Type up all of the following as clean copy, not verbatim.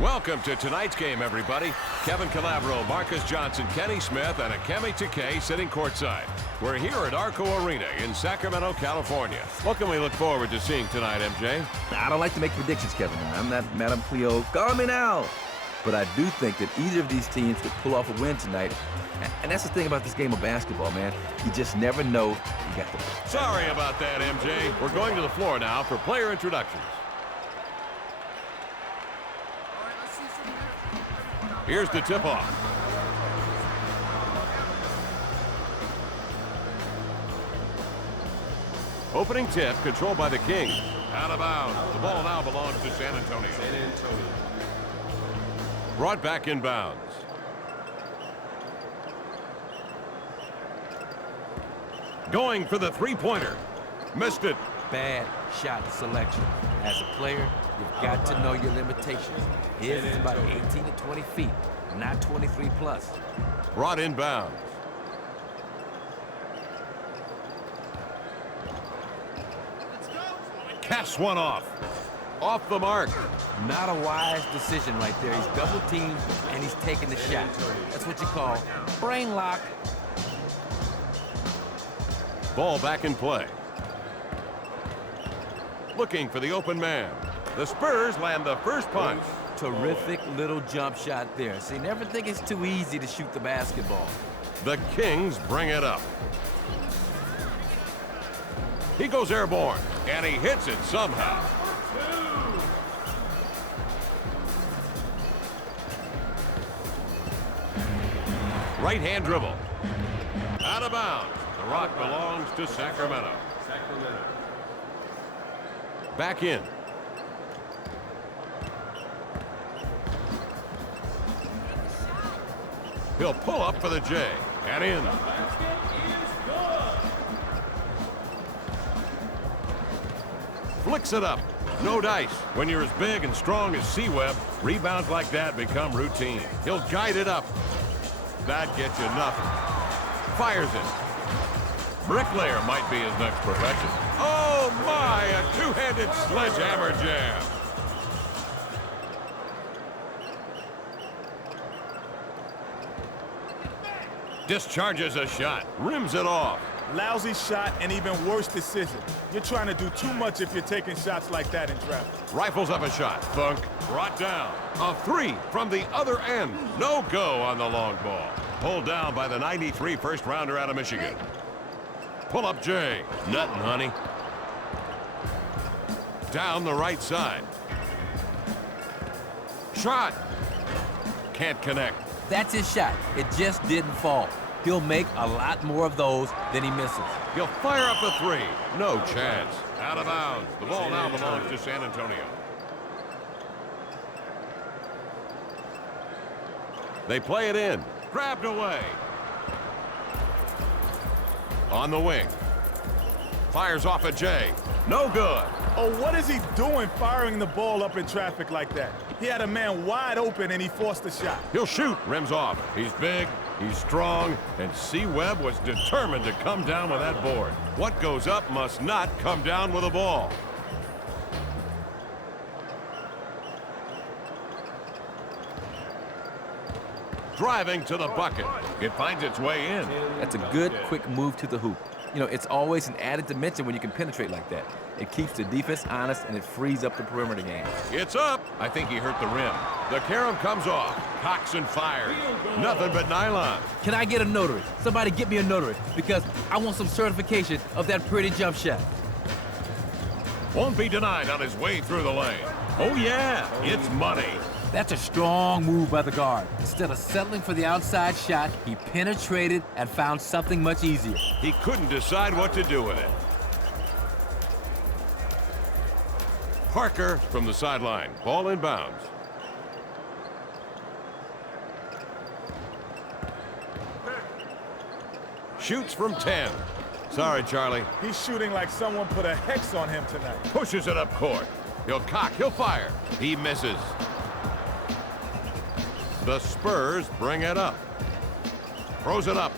Welcome to tonight's game, everybody. Kevin Calabro, Marcus Johnson, Kenny Smith, and Akemi Takei sitting courtside. We're here at Arco Arena in Sacramento, California. What can we look forward to seeing tonight, MJ? I don't like to make predictions, Kevin. I'm not Madame Cleo. Call me now. But I do think that either of these teams could pull off a win tonight. And that's the thing about this game of basketball, man. You just never know. You got to... Sorry about that, MJ. We're going to the floor now for player introductions. Here's the tip-off. Opening tip controlled by the Kings. Out of bounds. The ball now belongs to San Antonio. Brought back in bounds. Going for the three-pointer. Missed it. Bad shot selection. As a player, you've got to know your limitations. His is about 18 to 20 feet, not 23 plus. Brought in bounds. Casts one off. Off the mark. Not a wise decision right there. He's double teamed and he's taking the shot. That's what you call brain lock. Ball back in play. Looking for the open man. The Spurs land the first punch. Terrific little jump shot there. See, never think it's too easy to shoot the basketball. The Kings bring it up. He goes airborne, and he hits it somehow. Right-hand dribble. Out of bounds. The rock belongs to Sacramento. Back in. He'll pull up for the J. And in. Flicks it up. No dice. When you're as big and strong as C-Webb, rebounds like that become routine. He'll guide it up. That gets you nothing. Fires it. Bricklayer might be his next profession. Oh my, a two-handed sledgehammer jam. Discharges a shot, rims it off. Lousy shot and even worse decision. You're trying to do too much if you're taking shots like that in traffic. Rifles up a shot. Thunk. Brought down. A three from the other end. No go on the long ball. Pulled down by the 93 first rounder out of Michigan. Pull up J. Nothing, honey. Down the right side. Shot. Can't connect. That's his shot. It just didn't fall. He'll make a lot more of those than he misses. He'll fire up a three. No chance. Out of bounds. The ball now belongs to San Antonio. They play it in. Grabbed away. On the wing. Fires off a J. No good. Oh, what is he doing firing the ball up in traffic like that? He had a man wide open and he forced the shot. He'll shoot. Rims off. He's big. He's strong. And C-Webb was determined to come down with that board. What goes up must not come down with a ball. Driving to the bucket. It finds its way in. That's a good, quick move to the hoop. You know, it's always an added dimension when you can penetrate like that. It keeps the defense honest, and it frees up the perimeter game. It's up. I think he hurt the rim. The carom comes off. Cocks and fires. Nothing but nylon. Can I get a notary? Somebody get me a notary, because I want some certification of that pretty jump shot. Won't be denied on his way through the lane. Oh, yeah. It's money. That's a strong move by the guard. Instead of settling for the outside shot, he penetrated and found something much easier. He couldn't decide what to do with it. Parker from the sideline. Ball in bounds. Shoots from 10. Sorry, Charlie. He's shooting like someone put a hex on him tonight. Pushes it up court. He'll cock. He'll fire. He misses. The Spurs bring it up. Throws it up.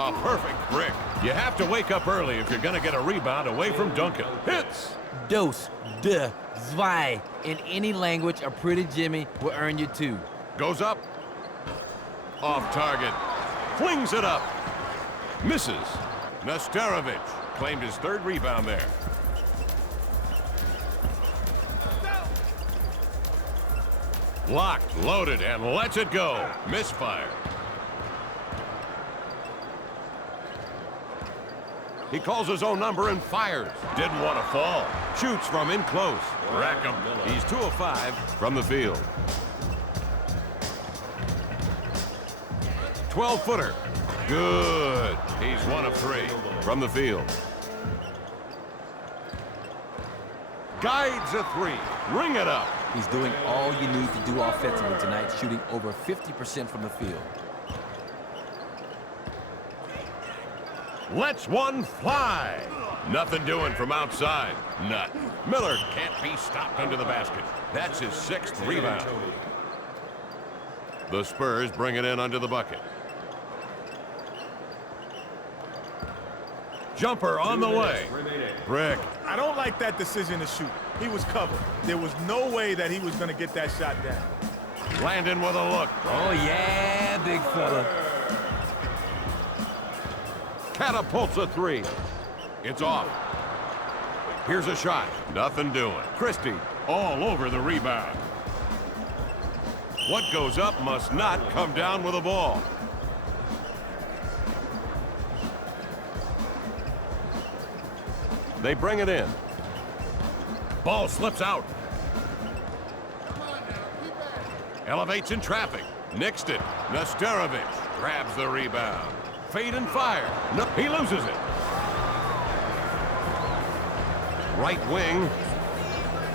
A perfect brick. You have to wake up early if you're going to get a rebound away from Duncan. Hits. Dos, de, zwei. In any language, a pretty Jimmy will earn you 2. Goes up. Off target. Flings it up. Misses. Nesterovic claimed his 3rd rebound there. Locked, loaded, and lets it go. Misfire. He calls his own number and fires. Didn't want to fall. Shoots from in close. Rack him. He's 2 of 5 from the field. 12-footer. Good. He's 1 of 3 from the field. Guides a 3. Ring it up. He's doing all you need to do offensively tonight, shooting over 50% from the field. Lets one fly. Nothing doing from outside. Nut. Miller can't be stopped under the basket. That's his 6th rebound. The Spurs bring it in under the bucket. Jumper on the way. Brick. I don't like that decision to shoot. He was covered. There was no way that he was going to get that shot down. Landon with a look. Oh, yeah, big fella. Catapults a 3. It's off. Here's a shot. Nothing doing. Christie all over the rebound. What goes up must not come down with a ball. They bring it in. Ball slips out. Elevates in traffic. Nixed it. Nesterovic grabs the rebound. Fade and fire. No, he loses it. Right wing.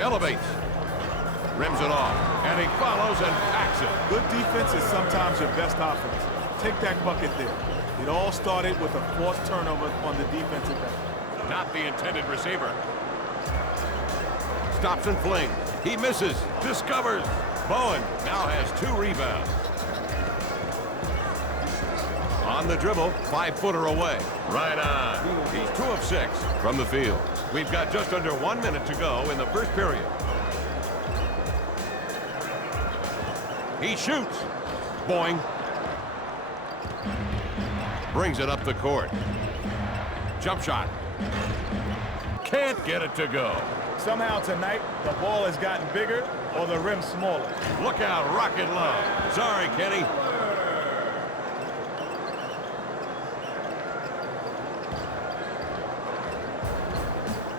Elevates. Rims it off. And he follows and packs it. Good defense is sometimes your best offense. Take that bucket there. It all started with a forced turnover on the defensive end. Not the intended receiver. Stops and flings. He misses. Discovers. Bowen now has 2 rebounds. On the dribble, 5-footer away. Right on. He's 2 of 6 from the field. We've got just under 1 minute to go in the first period. He shoots. Boing. Brings it up the court. Jump shot. Can't get it to go. Somehow tonight, the ball has gotten bigger or the rim smaller. Look out, Rocket Love. Sorry, Kenny.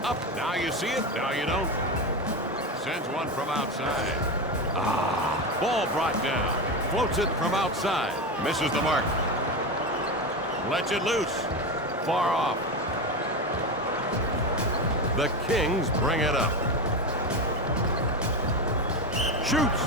Up, now you see it, now you don't. Sends one from outside. Ball brought down. Floats it from outside. Misses the mark. Lets it loose. Far off. The Kings bring it up. Shoots.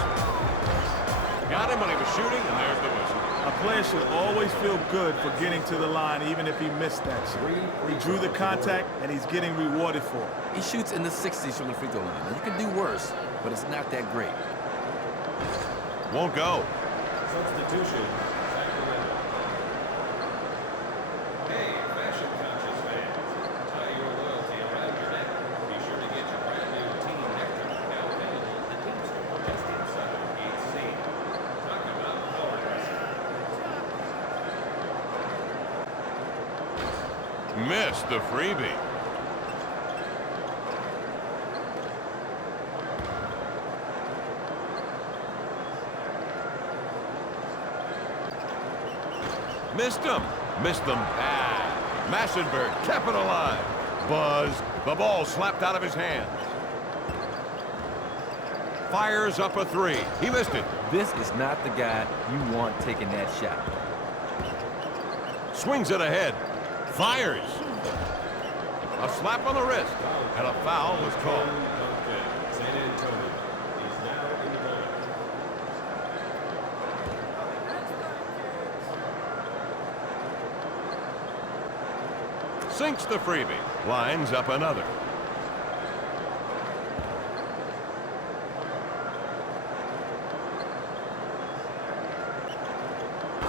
Got him when he was shooting, and there's the whistle. A player should always feel good for getting to the line, even if he missed that shot. He drew the contact, and he's getting rewarded for it. He shoots in the 60s from the free throw line. Now, you can do worse, but it's not that great. Won't go. Substitution. Hey, fashion-conscious fans. Tie your loyalty around your neck. Be sure to get your brand new team nectar. Now available at the team store just inside Gate C. Talk about color dressing. Missed the freebie. Missed him. Missed them bad. Massenberg kept it alive. Buzz. The ball slapped out of his hands. Fires up a 3. He missed it. This is not the guy you want taking that shot. Swings it ahead. Fires. A slap on the wrist. And a foul was called. San Antonio. He's now in the building. Sinks the freebie. Lines up another.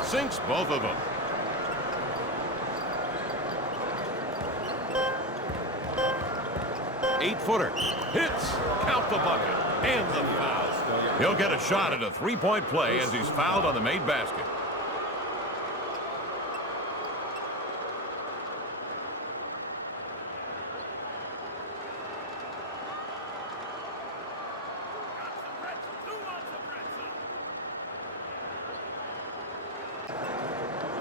Sinks both of them. 8-footer. Hits. Count the bucket. And the foul. He'll get a shot at a three-point play as he's fouled on the made basket.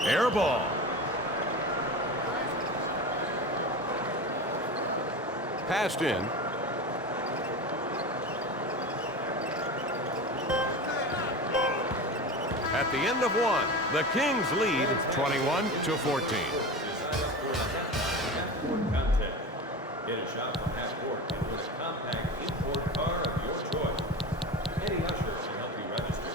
Air ball. Passed in. At the end of one, the Kings lead 21-14. Hit a shot from half court and win a compact import car of your choice. Any usher can help you register,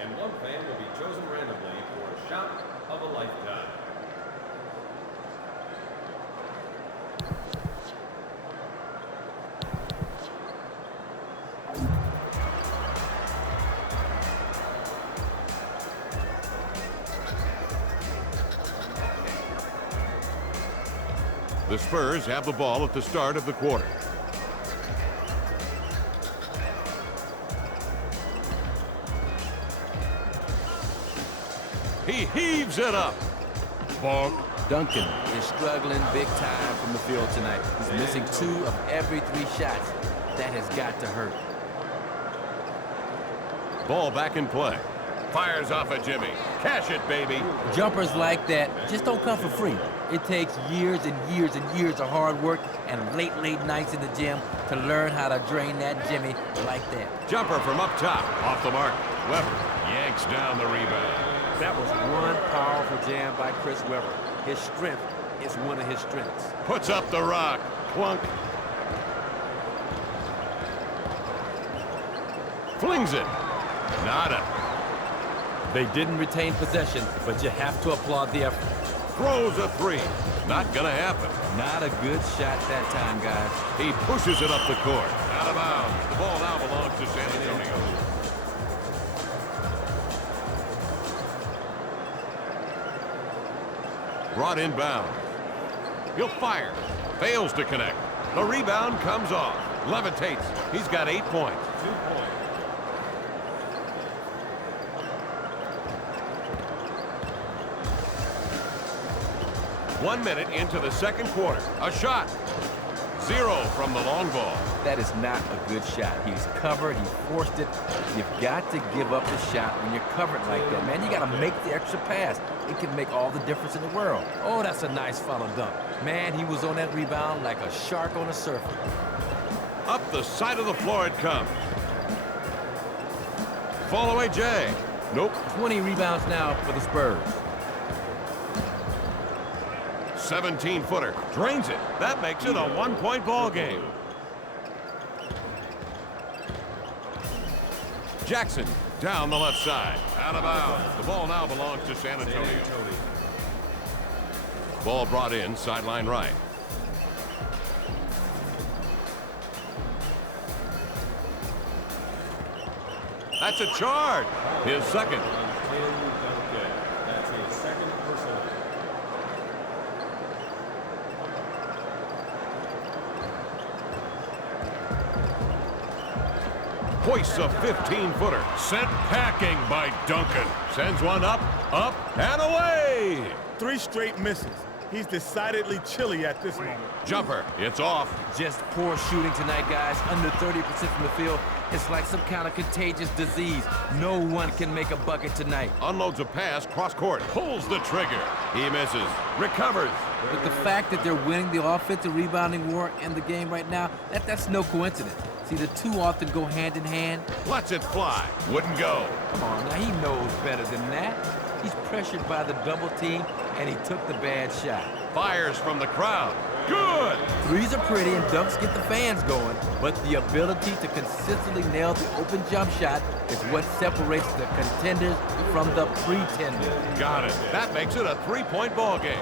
and one fan will be chosen randomly for a shot of a lifetime. The Spurs have the ball at the start of the quarter. He heaves it up. Bonk. Duncan is struggling big time from the field tonight. He's missing 2 of every 3 shots. That has got to hurt. Ball back in play. Fires off a Jimmy. Cash it, baby. Jumpers like that just don't come for free. It takes years and years and years of hard work and late nights in the gym to learn how to drain that Jimmy like that. Jumper from up top. Off the mark. Weber yanks down the rebound. That was one powerful jam by Chris Weber. His strength is one of his strengths. Puts up the rock. Clunk. Flings it. Nada. They didn't retain possession, but you have to applaud the effort. Throws a three. Not gonna happen. Not a good shot that time, guys. He pushes it up the court. Out of bounds. The ball now belongs to San Antonio. Brought inbound. He'll fire. Fails to connect. The rebound comes off. Levitates. He's got 8 points. 2 points. One minute into the second quarter. A shot. 0 from the long ball. That is not a good shot. He's covered. He forced it. You've got to give up the shot when you're covered like that, man. You got to make the extra pass. It can make all the difference in the world. Oh, that's a nice follow dunk. Man, he was on that rebound like a shark on a surfer. Up the side of the floor it comes. Fall away, Jay. Nope. 20 rebounds now for the Spurs. 17-footer. Drains it. That makes it a 1-point ball game. Jackson down the left side. Out of bounds. The ball now belongs to San Antonio. Ball brought in sideline right. That's a charge. His second. That's a second personal. Hoists a 15-footer. Sent packing by Duncan. Sends one up, and away. 3 straight misses. He's decidedly chilly at this moment. Jumper. It's off. Just poor shooting tonight, guys. Under 30% from the field. It's like some kind of contagious disease. No one can make a bucket tonight. Unloads a pass, cross court. Pulls the trigger. He misses. Recovers. But the fact that they're winning the offensive rebounding war in the game right now, that's no coincidence. See, the two often go hand in hand. Lets it fly. Wouldn't go. Come on, now he knows better than that. He's pressured by the double team, and he took the bad shot. Fires from the crowd. Good. Threes are pretty and dunks get the fans going, but the ability to consistently nail the open jump shot is what separates the contenders from the pretenders. Got it. That makes it a 3-point ball game.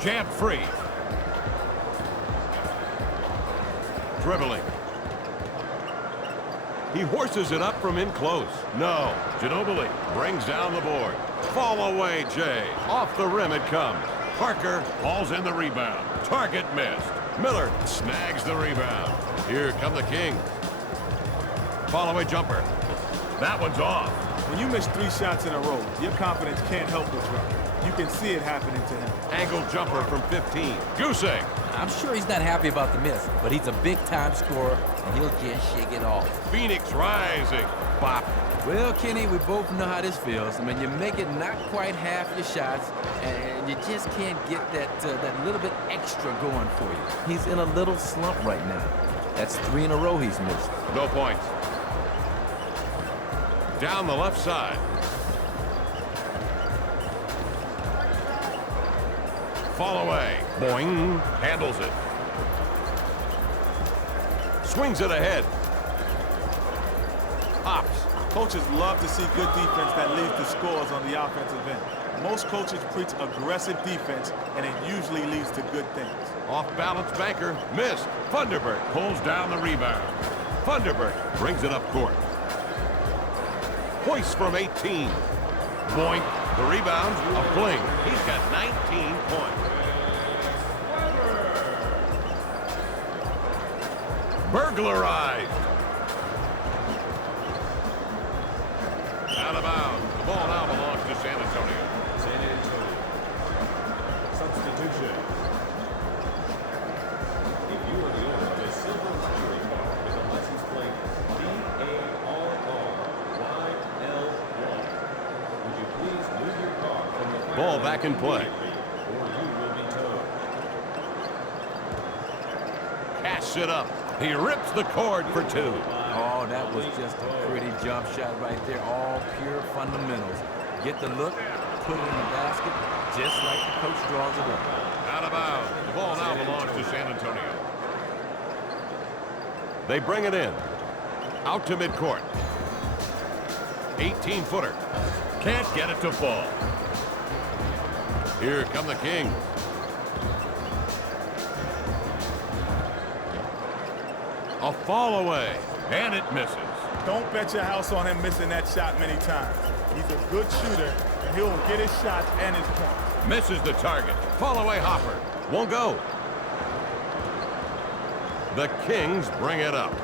Jam free. Dribbling. He horses it up from in close. No. Ginobili brings down the board. Fall away, Jay. Off the rim it comes. Parker hauls in the rebound. Target missed. Miller snags the rebound. Here come the Kings. Follow-away jumper. That one's off. When you miss 3 shots in a row, your confidence can't help but drop. You can see it happening to him. Angled jumper from 15. Goose egg. I'm sure he's not happy about the miss, but he's a big-time scorer, and he'll just shake it off. Phoenix rising. Bop. Well, Kenny, we both know how this feels. I mean, you make it not quite half your shots, and you just can't get that little bit extra going for you. He's in a little slump right now. That's 3 in a row he's missed. No points. Down the left side. Fall away. Boing. Handles it. Swings it ahead. Hops. Coaches love to see good defense that leads to scores on the offensive end. Most coaches preach aggressive defense, and it usually leads to good things. Off-balance banker. Missed. Thunderbird pulls down the rebound. Thunderbird brings it up court. Hoist from 18. Boink. The rebound. A fling. He's got 19 points. Burglarized. Out of bounds. The ball now belongs to San Antonio. San Antonio. Substitution. If you are the owner of a silver luxury car with a license plate DARRYL1, would you please move your car from the Ball back in play. or you will be towed. Casts it up. He rips the cord for 2. Oh, that was just a pretty jump shot right there. All pure fundamentals. Get the look, put it in the basket, just like the coach draws it up. Out of bounds. The ball now belongs to San Antonio. They bring it in. Out to midcourt. 18-footer. Can't get it to fall. Here come the Kings. A fall away, and it misses. Don't bet your house on him missing that shot many times. He's a good shooter, and he'll get his shots and his points. Misses the target. Fall away Hopper. Won't go. The Kings bring it up.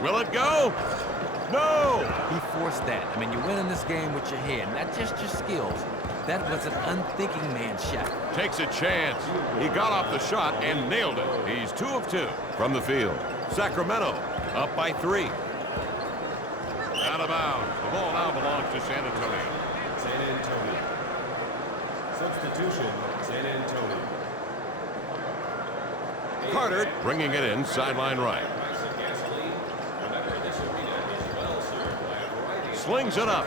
Will it go? No! He forced that. I mean, you win in this game with your head, not just your skills. That was an unthinking man shot. Takes a chance. He got off the shot and nailed it. He's 2 of 2 from the field. Sacramento up by 3. Out of bounds. The ball now belongs to San Antonio. San Antonio. Substitution, San Antonio. Carter bringing it in sideline right. Price of gasoline. Remember, this arena is well served by a variety of Slings it up.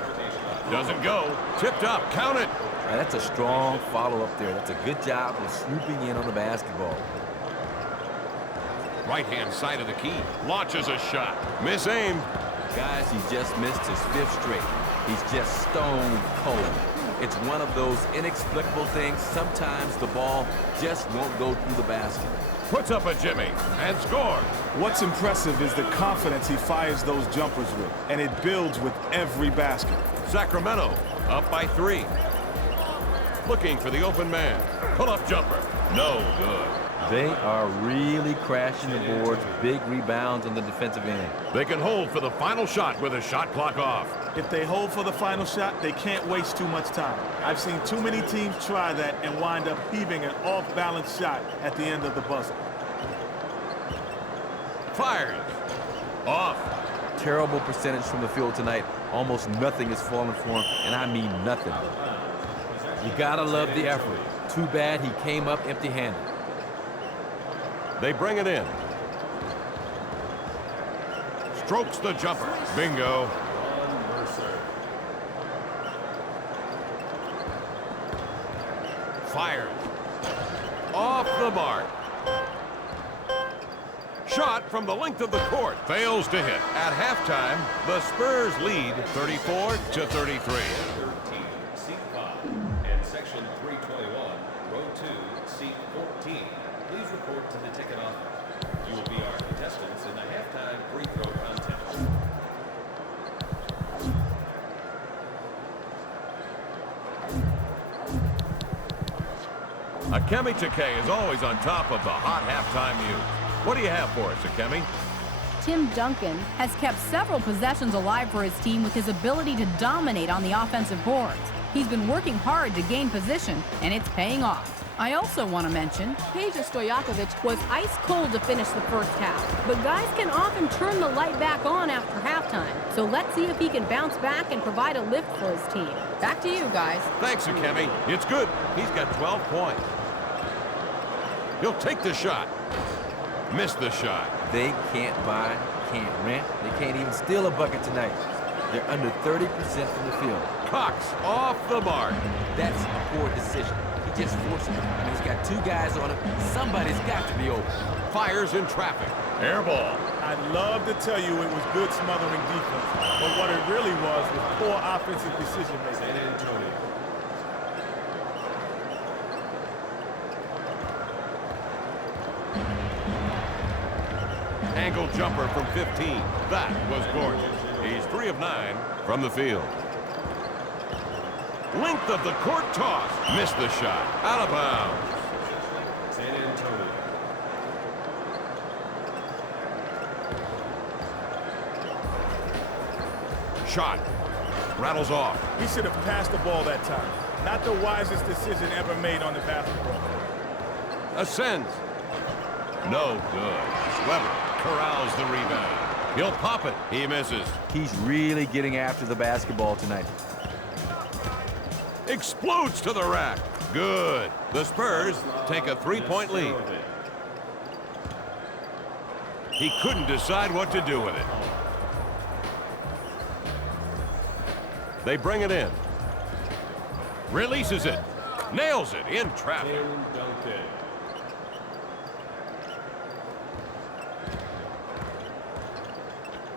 Doesn't go. Tipped up. Count it. Now, that's a strong follow-up there. That's a good job of swooping in on the basketball. Right-hand side of the key. Launches a shot. Misaimed. Guys, he just missed his 5th straight. He's just stone cold. It's one of those inexplicable things. Sometimes the ball just won't go through the basket. Puts up a jimmy and scores. What's impressive is the confidence he fires those jumpers with, and it builds with every basket. Sacramento up by 3. Looking for the open man. Pull-up jumper. No good. They are really crashing the boards. Big rebounds on the defensive end. They can hold for the final shot with a shot clock off. If they hold for the final shot, they can't waste too much time. I've seen too many teams try that and wind up heaving an off-balance shot at the end of the buzzer. Fires. Off. Terrible percentage from the field tonight. Almost nothing is falling for him, and I mean nothing. You gotta love the effort. Too bad he came up empty-handed. They bring it in. Strokes the jumper. Bingo. Fired. Off the mark. Shot from the length of the court. Fails to hit. At halftime, the Spurs lead 34-33. 13, seat 5, and section 321, row 2, seat 14. Please report to the ticket office. You will be our contestants in the halftime free throw contest. Akemi Takei is always on top of the hot halftime news. What do you have for us, Akemi? Tim Duncan has kept several possessions alive for his team with his ability to dominate on the offensive boards. He's been working hard to gain position, and it's paying off. I also want to mention, Peja Stojakovic was ice cold to finish the first half, but guys can often turn the light back on after halftime. So let's see if he can bounce back and provide a lift for his team. Back to you guys. Thanks, Akemi. It's good. He's got 12 points. He'll take the shot. Missed the shot. They can't buy, can't rent, they can't even steal a bucket tonight. They're under 30% from the field. Cox off the mark. That's a poor decision. He just forced it. I mean, he's got two guys on him. Somebody's got to be open. Fires in traffic. Air ball. I'd love to tell you it was good smothering defense, but what it really was poor offensive decision-making. San Antonio. Angle jumper from 15. That was gorgeous. He's 3 of 9 from the field. Length of the court toss. Missed the shot. Out of bounds. San Antonio. Shot. Rattles off. He should have passed the ball that time. Not the wisest decision ever made on the basketball court. Ascends. No good. Weber corrals the rebound. He'll pop it. He misses. He's really getting after the basketball tonight. Explodes to the rack. Good. The Spurs take a 3-point lead. He couldn't decide what to do with it. They bring it in. Releases it. Nails it in traffic. Tim Duncan.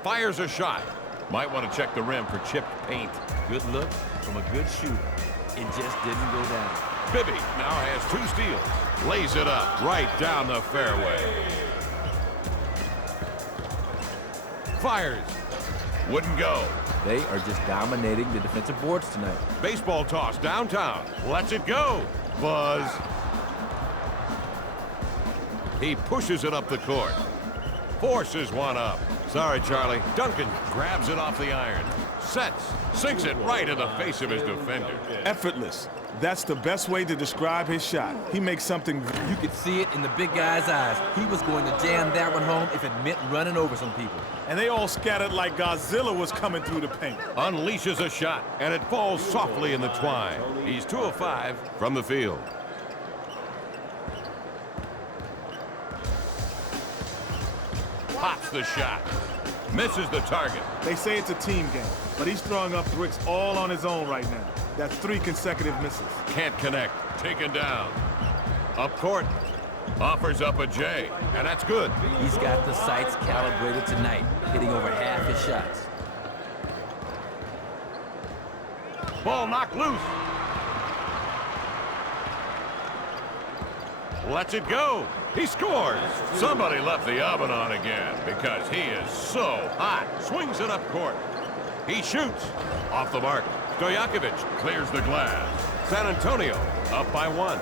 Fires a shot. Might want to check the rim for chipped paint. Good look from a good shooter. It just didn't go down. Bibby now has 2 steals. Lays it up right down the fairway. Fires. Wouldn't go. They are just dominating the defensive boards tonight. Baseball toss downtown. Lets it go. Buzz. He pushes it up the court. Forces one up. Sorry, Charlie. Duncan grabs it off the iron. Sets. Sinks it right in the face of his defender. Effortless. That's the best way to describe his shot. He makes something... You could see it in the big guy's eyes. He was going to jam that one home if it meant running over some people. And they all scattered like Godzilla was coming through the paint. Unleashes a shot, and it falls softly in the twine. He's 2 of 5 from the field. Pops the shot. Misses the target. They say it's a team game, but he's throwing up bricks all on his own right now. That's 3 consecutive misses. Can't connect. Taken down. Up court. Offers up a J, and that's good. He's got the sights calibrated tonight, hitting over half his shots. Ball knocked loose. Lets it go. He scores. Somebody left the oven on again because he is so hot. Swings it up court. He shoots. Off the mark. Stojakovic clears the glass. San Antonio up by 1.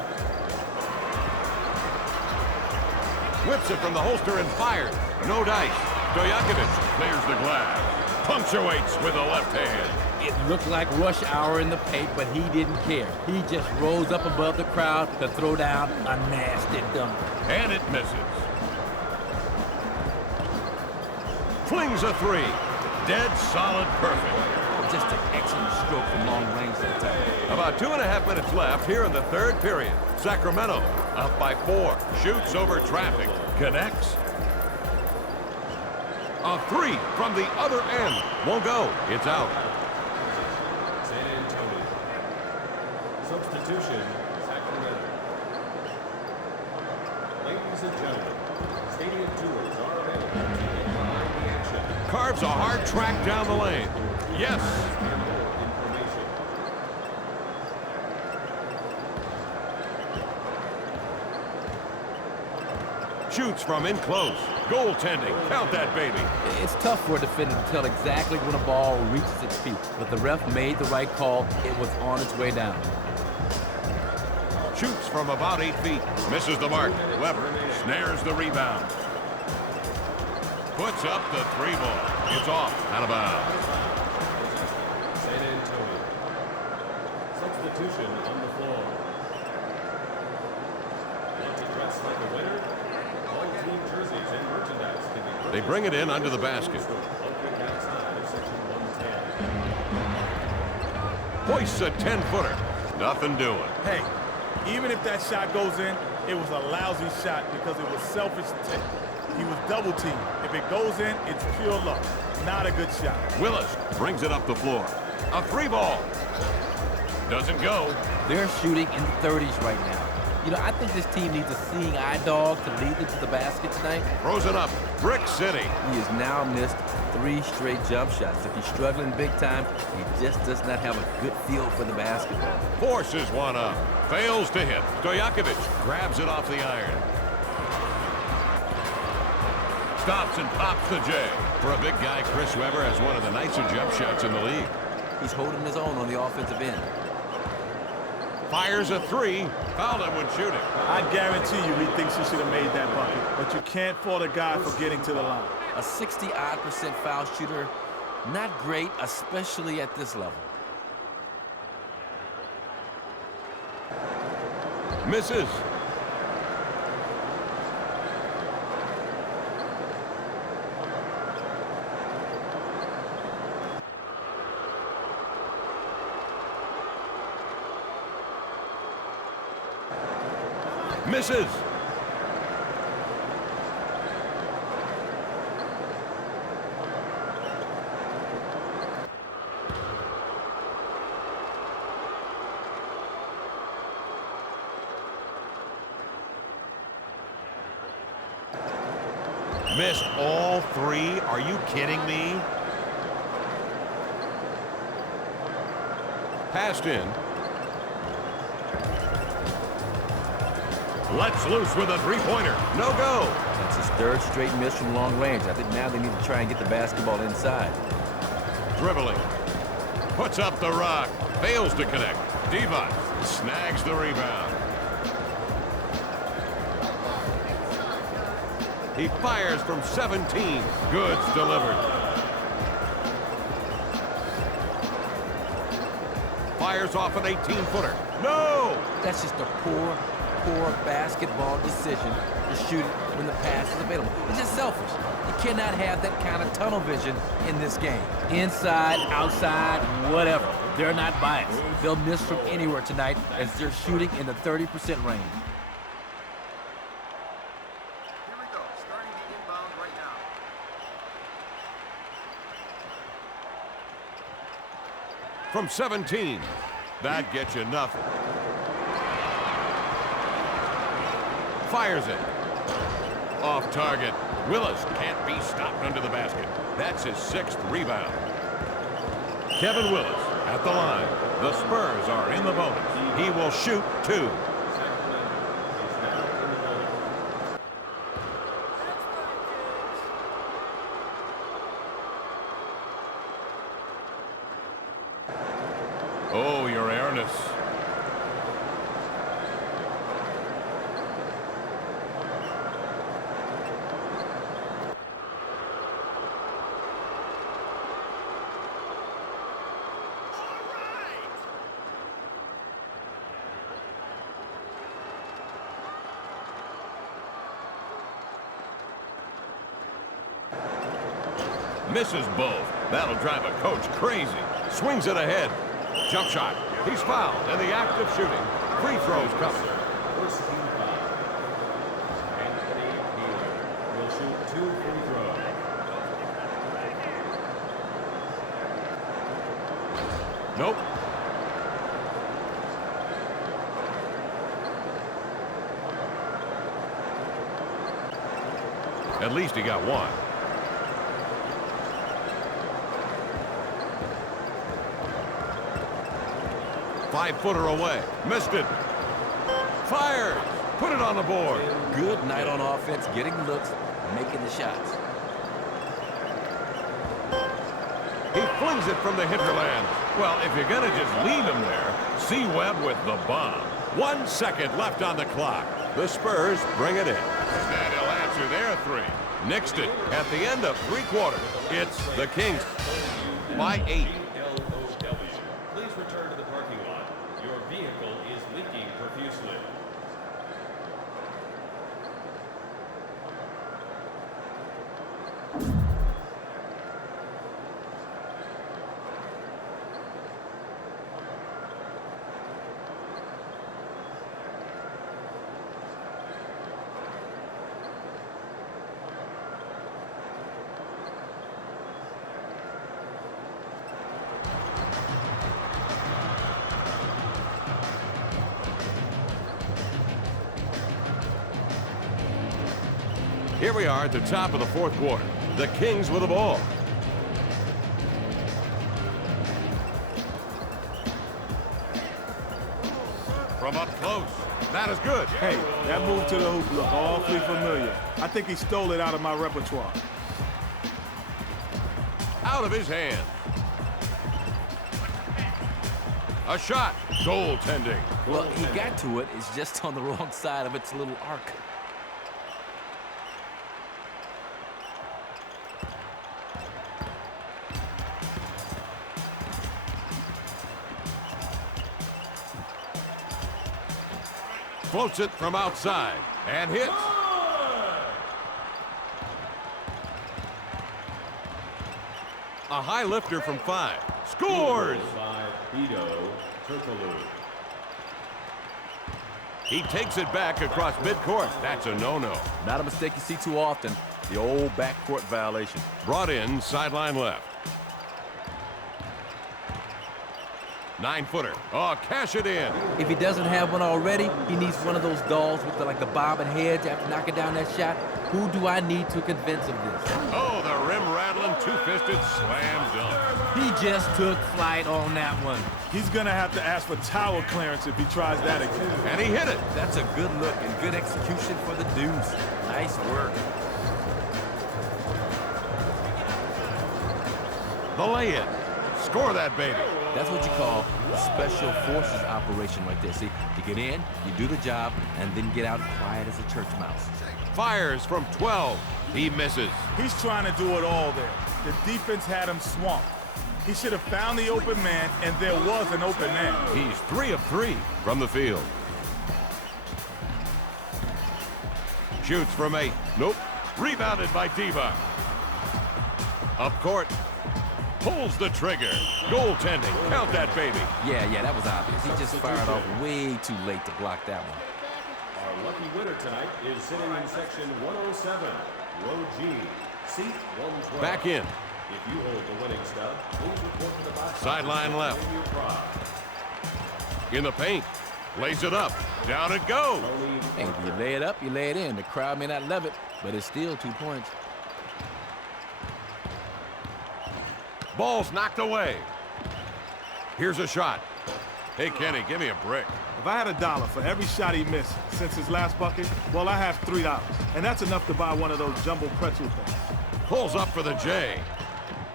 Whips it from the holster and fires. No dice. Stojakovic clears the glass. Punctuates with the left hand. It looked like rush hour in the paint, but he didn't care. He just rose up above the crowd to throw down a nasty dunk. And it misses. Flings a 3. Dead solid perfect. Just an excellent stroke from long range that time. About 2.5 minutes left here in the 3rd period. Sacramento up by 4. Shoots over traffic. Connects. A 3 from the other end. Won't go. It's out. San Antonio. Substitution, Sacramento. Ladies and gentlemen, stadium tours are available to get behind the action. Carves a hard track down the lane. Yes. And more information. Shoots from in close. Goaltending. Count that baby. It's tough for a defender to tell exactly when a ball reaches its feet, but the ref made the right call. It was on its way down. Shoots from about 8 feet. Misses the mark. Weber snares the rebound. Puts up the 3-ball. It's off. Out of bounds. San Antonio. Substitution on the floor. Want to dress like a winner? All team jerseys and merchandise can be purchased. They bring it in under the basket. Located outside of section 110. Hoists a 10-footer. Nothing doing. Hey, even if that shot goes in, it was a lousy shot because it was selfish tip. He was double teamed. If it goes in, it's pure luck. Not a good shot. Willis brings it up the floor. A 3-ball. Doesn't go. They're shooting in the 30s right now. You know, I think this team needs a seeing eye dog to lead them to the basket tonight. Throws it up. Brick City. He has now missed 3 straight jump shots. If he's struggling big time, he just does not have a good feel for the basketball. Forces one up. Fails to hit. Stojakovic grabs it off the iron. Stops and pops the J. For a big guy, Chris Weber has one of the nicer jump shots in the league. He's holding his own on the offensive end. Fires a 3. Fouled him when shooting. I guarantee you he thinks he should have made that bucket, but you can't fault a guy for getting to the line. A 60-odd% foul shooter, not great, especially at this level. Misses. Misses. Missed all 3. Are you kidding me? Passed in. Lets loose with a 3-pointer. No go. That's his 3rd straight miss from long range. I think now they need to try and get the basketball inside. Dribbling. Puts up the rock. Fails to connect. Diva snags the rebound. He fires from 17. Goods delivered. Fires off an 18-footer. No! That's just a poor basketball decision to shoot it when the pass is available. It's just selfish. You cannot have that kind of tunnel vision in this game. Inside, outside, whatever. They're not biased. They'll miss from anywhere tonight as they're shooting in the 30% range. Here we go, starting the inbound right now. From 17. That gets you nothing. Fires it. Off target. Willis can't be stopped under the basket. That's his 6th rebound. Kevin Willis at the line. The Spurs are in the bonus. He will shoot 2. Oh, your airness. Misses both. That'll drive a coach crazy. Swings it ahead. Jump shot. He's fouled, and the act of shooting. Free throws coming. First team foul. Anthony Healer will shoot 2 free throws. Nope. At least he got 1. Five-footer away. Missed it. Fires. Put it on the board. Good night on offense, getting looks, making the shots. He flings it from the hinterland. Well, if you're going to just leave him there, see Webb with the bomb. 1 second left on the clock. The Spurs bring it in. And he'll answer their three. Nixed it at the end of 3 quarters. It's the Kings by 8. Please return to the parking lot. Your vehicle is leaking profusely. Here we are at the top of the 4th quarter. The Kings with the ball. From up close. That is good. Hey, that move to the hoop looked awfully familiar. I think he stole it out of my repertoire. Out of his hand. A shot. Goaltending. Well, he got to it. It's just on the wrong side of its little arc. Floats it from outside and hits. A high lifter from 5. Scores! By Vito Turkoglu. He takes it back across midcourt. That's a no-no. Not a mistake you see too often. The old backcourt violation. Brought in sideline left. 9-footer. Oh, cash it in. If he doesn't have one already, he needs one of those dolls with the bobbing heads after knocking down that shot. Who do I need to convince of this? Oh, the rim-rattling, two-fisted slam dunk. He just took flight on that one. He's going to have to ask for tower clearance if he tries that again. And he hit it. That's a good look and good execution for the Deuce. Nice work. The lay-in. Score that baby. That's what you call a special forces operation right there. See, you get in, you do the job, and then get out quiet as a church mouse. Fires from 12. He misses. He's trying to do it all there. The defense had him swamped. He should have found the open man, and there was an open man. He's 3 of 3 from the field. Shoots from 8. Nope. Rebounded by Diva. Up court. Pulls the trigger. Goaltending. Count that baby. Yeah, that was obvious. He just fired off way too late to block that one. Our lucky winner tonight is sitting in section 107, row G, seat 112. Back in. If you hold the winning stub, please report to the box. Sideline left. Claim your prize. In the paint. Lays it up. Down it goes. Hey, if you lay it up, you lay it in. The crowd may not love it, but it's still 2 points. Ball's knocked away. Here's a shot. Hey, Kenny, give me a brick. If I had $1 for every shot he missed since his last bucket, well, I have $3. And that's enough to buy one of those jumbo pretzel things. Pulls up for the J.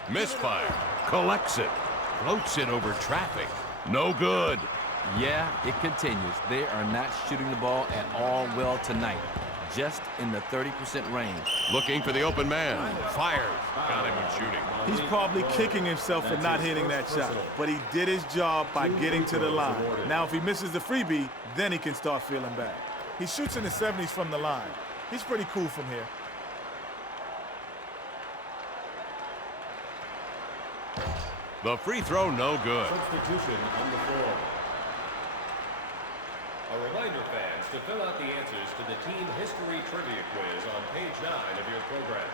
Misfire. Collects it. Floats it over traffic. No good. Yeah, it continues. They are not shooting the ball at all well tonight. Just in the 30% range. Looking for the open man. Fires. Got him when shooting. He's probably kicking himself for not hitting that shot, but he did his job by getting to the line. Now, if he misses the freebie, then he can start feeling bad. He shoots in the 70s from the line. He's pretty cool from here. The free throw, no good. Substitution on the floor. A reminder, fans, to fill out the answers to the team history trivia quiz on page 9 of your program.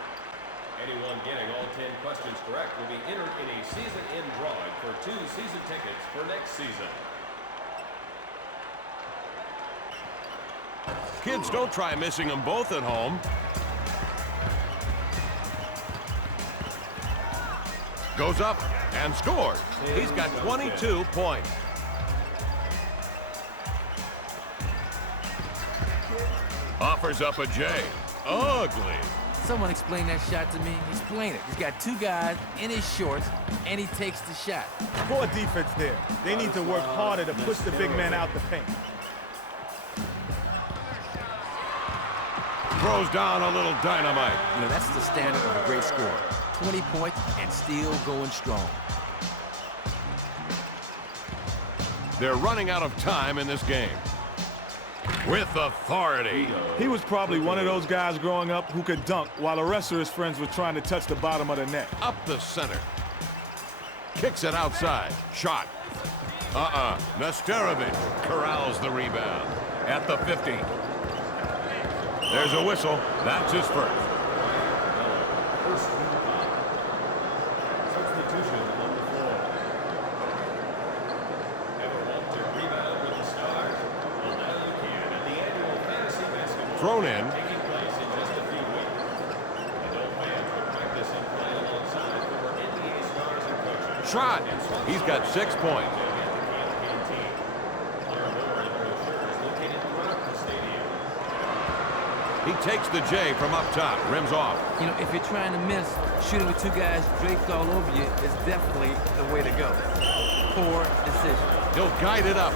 Anyone getting all 10 questions correct will be entered in a season-end drawing for 2 season tickets for next season. Kids, don't try missing them both at home. Goes up and scores. He's got 22 points. Offers up a J. Ugly. Someone explain that shot to me. Explain it. He's got 2 guys in his shorts, and he takes the shot. Poor defense there. They need to work harder to push the big man out the paint. Throws down a little dynamite. You know, that's the standard of a great scorer. 20 points and still going strong. They're running out of time in this game. With authority. He was probably one of those guys growing up who could dunk while the rest of his friends were trying to touch the bottom of the net. Up the center. Kicks it outside. Shot. Nesterovic corrals the rebound at the 50. There's a whistle. That's his first. Substitution on the floor. Ever want to rebound with the Stars? Well, now you can at the annual Fantasy Basketball Thrown in. taking place in just a few weeks. Adult fans will practice and play alongside former NBA stars and coaches. Shot. He's got 6 points. He takes the J from up top. Rims off. You know, if you're trying to miss, shooting with two guys draped all over you is definitely the way to go. Poor decision. He'll guide it up.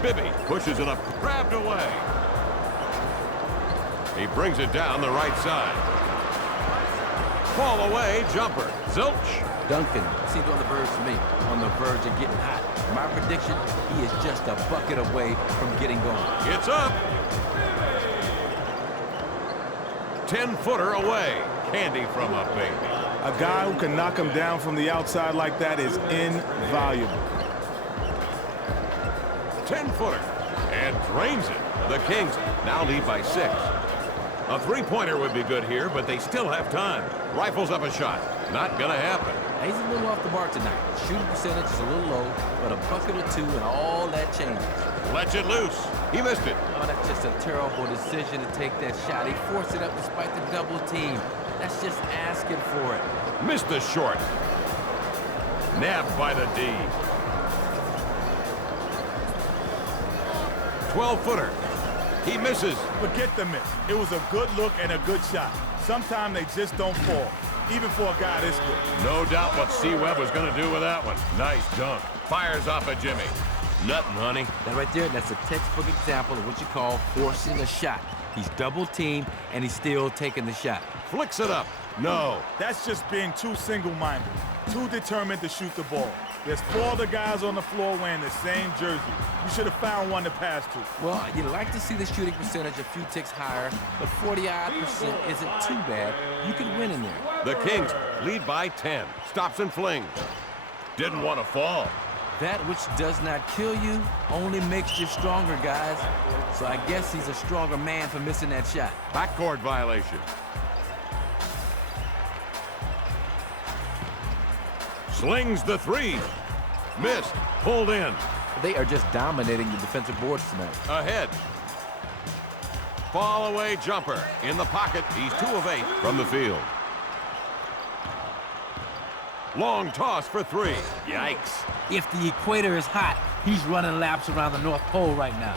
Bibby pushes it up. Grabbed away. He brings it down the right side. Fall away jumper. Zilch. Duncan seems on the verge to me, on the verge of getting hot. My prediction, he is just a bucket away from getting going. It's up. 10-footer away. Candy from a baby. A guy who can knock him down from the outside like that is invaluable. 10-footer. And drains it. The Kings now lead by 6. A three-pointer would be good here, but they still have time. Rifles up a shot. Not gonna happen. He's a little off the mark tonight. Shooting percentage is a little low, but a bucket or two and all that changes. Lets it loose. He missed it. Oh, that's just a terrible decision to take that shot. He forced it up despite the double team. That's just asking for it. Missed the short. Nabbed by the D. 12-footer. He misses. Forget the miss. It was a good look and a good shot. Sometimes they just don't fall, even for a guy this good. No doubt what C-Webb was going to do with that one. Nice dunk. Fires off at Jimmy. Nothing, honey. That right there, that's a textbook example of what you call forcing a shot. He's double-teamed, and he's still taking the shot. Flicks it up. No. That's just being too single-minded, too determined to shoot the ball. There's 4 other guys on the floor wearing the same jersey. You should have found one to pass to. Well, you'd like to see the shooting percentage a few ticks higher, but 40-odd% isn't too bad. You can win in there. The Kings lead by 10. Stops and flings. Didn't want to fall. That which does not kill you only makes you stronger, guys. So I guess he's a stronger man for missing that shot. Backcourt violation. Slings the 3. Missed. Pulled in. They are just dominating the defensive boards tonight. Ahead. Fall away jumper. In the pocket. He's 2 of 8 from the field. Long toss for 3. Yikes. If the equator is hot, he's running laps around the North Pole right now.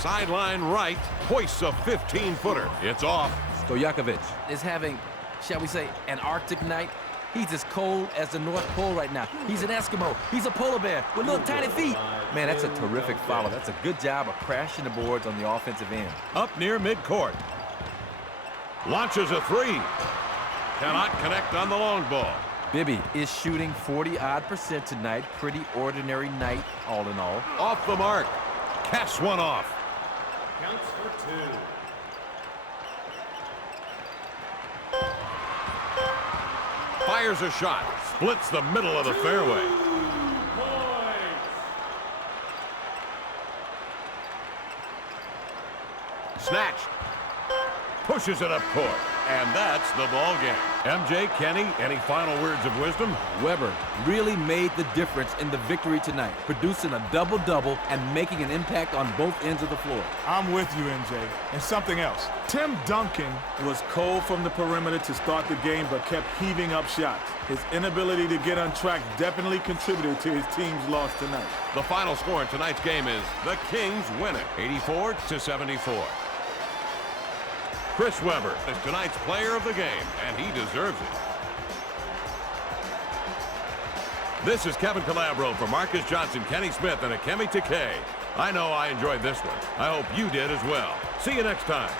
Sideline right. Hoists a 15-footer. It's off. Stojakovic is having, shall we say, an Arctic night. He's as cold as the North Pole right now. He's an Eskimo. He's a polar bear with little tiny feet. Man, that's a terrific follow. That's a good job of crashing the boards on the offensive end. Up near midcourt. Launches a 3. Cannot connect on the long ball. Bibby is shooting 40-odd% tonight. Pretty ordinary night, all in all. Off the mark. Casts one off. Counts for 2. Fires a shot. Splits the middle of the fairway. Snatched. Pushes it up court. And that's the ball game. MJ, Kenny, any final words of wisdom? Weber really made the difference in the victory tonight, producing a double-double and making an impact on both ends of the floor. I'm with you, MJ. And something else. Tim Duncan was cold from the perimeter to start the game, but kept heaving up shots. His inability to get on track definitely contributed to his team's loss tonight. The final score in tonight's game is the Kings win it, 84-74. Chris Webber is tonight's player of the game, and he deserves it. This is Kevin Calabro for Marcus Johnson, Kenny Smith, and Akemi Takei. I know I enjoyed this one. I hope you did as well. See you next time.